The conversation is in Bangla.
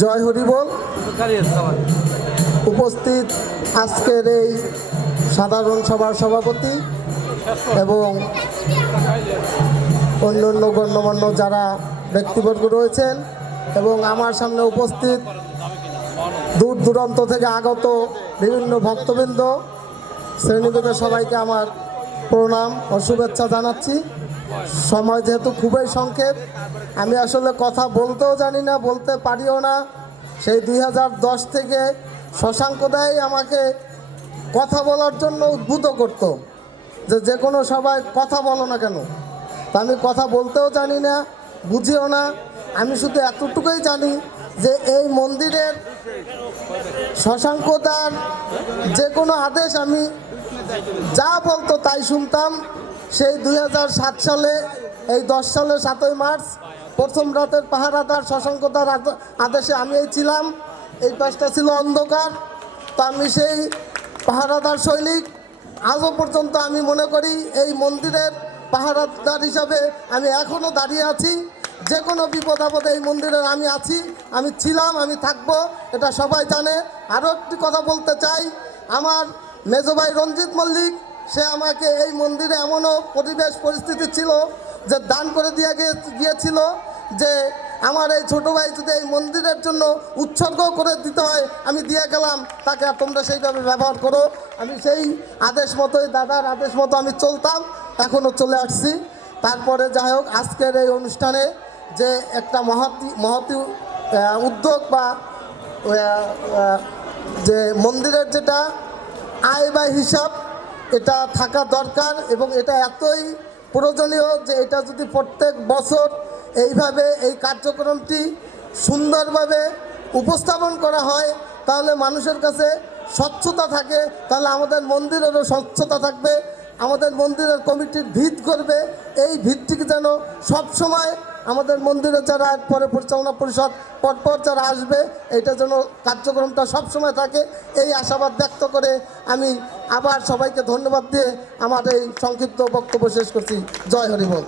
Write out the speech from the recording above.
জয় হরিবল উপস্থিত আজকের এই সাধারণ সভার সভাপতি এবং অন্য অন্য গণ্যমান্য যারা ব্যক্তিবর্গ রয়েছেন এবং আমার সামনে উপস্থিত দূর দূরান্ত থেকে আগত বিভিন্ন ভক্তবৃন্দ, শ্রেণীভেদে সবাইকে আমার প্রণাম ও শুভেচ্ছা জানাচ্ছি। সময় যেহেতু খুবই সংক্ষেপ, আমি আসলে কথা বলতেও জানি না, বলতে পারিও না। সেই দুই হাজার দশ থেকে শশাঙ্ক দেয় আমাকে কথা বলার জন্য উদ্বুদ্ধ করতো যে যে কোনো সবাই কথা বলো না কেন। তা আমি কথা বলতেও জানি না, বুঝিও না। আমি শুধু এতটুকুই জানি যে এই মন্দিরের শশাঙ্কদার যে কোনো আদেশ আমি যা বলতো তাই শুনতাম। সেই দু হাজার সাত সালে, এই দশ সালে সাতই মার্চ, প্রথম রাতের পাহারাদার শশাঙ্কদার আদ- আদেশে আমি এই ছিলাম। এই পাশটা ছিল অন্ধকার, তো আমি সেই পাহারাদার সৈনিক। আজও পর্যন্ত আমি মনে করি এই মন্দিরের পাহারাদার হিসাবে আমি এখনও দাঁড়িয়ে আছি। যে কোনো বিপদ আপদে এই মন্দিরের আমি আছি, আমি ছিলাম, আমি থাকব, এটা সবাই জানে। আরও একটি কথা বলতে চাই, আমার মেজো ভাই রঞ্জিত মল্লিক সে আমাকে এই মন্দিরে এমনও পরিবেশ, পরিস্থিতি ছিল যে দান করে দিয়ে গিয়ে- গিয়েছিল যে আমার এই ছোটো ভাই যদি এই মন্দিরের জন্য উৎসর্গ করে দিতে হয়, আমি দিয়ে গেলাম, তাকে আর তোমরা সেইভাবে ব্যবহার করো। আমি সেই আদেশ মতোই, দাদার আদেশ মতো আমি চলতাম, এখনও চলে আসছি। তারপরে যাই হোক, আজকের এই অনুষ্ঠানে যে একটা মহতি মহতি উদ্যোগ বা যে মন্দিরের যেটা আয় বা হিসাব এটা থাকা দরকার এবং এটা এতই প্রয়োজনীয় যে এটা যদি প্রত্যেক বছর এইভাবে এই কার্যক্রমটি সুন্দরভাবে উপস্থাপন করা হয়, তাহলে মানুষের কাছে স্বচ্ছতা থাকে, তাহলে আমাদের মন্দিরেরও স্বচ্ছতা থাকবে, আমাদের মন্দিরের কমিটির ভিত করবে, এই ভিতটিকে যেন সবসময় আমাদের মন্দিরে যারা পরে পরিচালনা পরিষদ, পরপর যারা আসবে, এটা যেন কার্যক্রমটা সবসময় থাকে। এই আশাবাদ ব্যক্ত করে আমি আবার সবাইকে ধন্যবাদ দিয়ে আমার এই সংক্ষিপ্ত বক্তব্য শেষ করছি। জয় হরিবল।